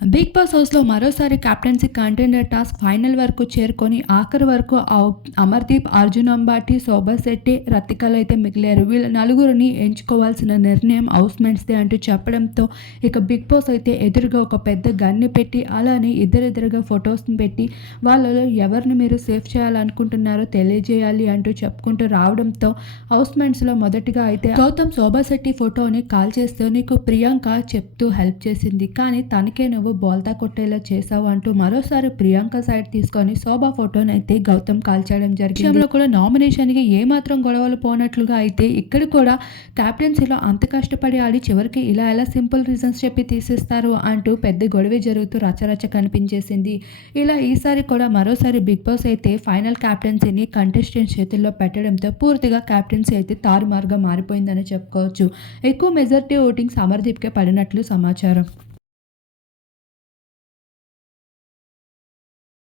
Big boss హౌస్లో మరోసారి captaincy contender task final వరకు చేరుకొని ఆఖరి వరకు అమర్దీప్ అర్జున్ అంబాటి శోభా శెట్టి రతికలు అయితే మిగిలారు. వీళ్ళ నలుగురిని ఎంచుకోవాల్సిన నిర్ణయం హౌస్మేట్స్దే అంటూ చెప్పడంతో ఇక బిగ్ బాస్ అయితే ఎదురుగా ఒక పెద్ద గన్ని పెట్టి అలానే ఇద్దరిద్దరుగా ఫొటోస్ని పెట్టి వాళ్ళలో ఎవరిని మీరు సేఫ్ చేయాలనుకుంటున్నారో తెలియజేయాలి అంటూ చెప్పుకుంటూ రావడంతో హౌస్మేట్స్లో మొదటిగా అయితే గౌతమ్ శోభా శెట్టి ఫోటోని కాల్ చేస్తూ నీకు ప్రియాంక చెప్తూ హెల్ప్ చేసింది. కానీ తనకే నువ్వు బోల్తా కొట్టేలా చేసావు అంటూ మరోసారి ప్రియాంక సైడ్ తీసుకొని శోభా ఫోటోని అయితే గౌతమ్ కాల్ చేయడం జరిగింది విషయంలో కూడా నామినేషన్కి ఏమాత్రం గొడవలు పోనట్లుగా అయితే ఇక్కడ కూడా క్యాప్టెన్సీలో అంత కష్టపడి ఆడి చివరికి ఇలా ఎలా సింపుల్ రీజన్స్ చెప్పి తీసేస్తారు అంటూ పెద్ద గొడవే జరుగుతూ రచరచ కనిపించేసింది. ఇలా ఈసారి కూడా మరోసారి బిగ్ బాస్ అయితే ఫైనల్ క్యాప్టెన్సీని కంటెస్టెంట్ చేతుల్లో పెట్టడంతో పూర్తిగా క్యాప్టెన్సీ అయితే తారుమారుగా మారిపోయిందని చెప్పుకోవచ్చు. ఎక్కువ మెజారిటీ ఓటింగ్ సమర్దీప్కే పడినట్లు సమాచారం.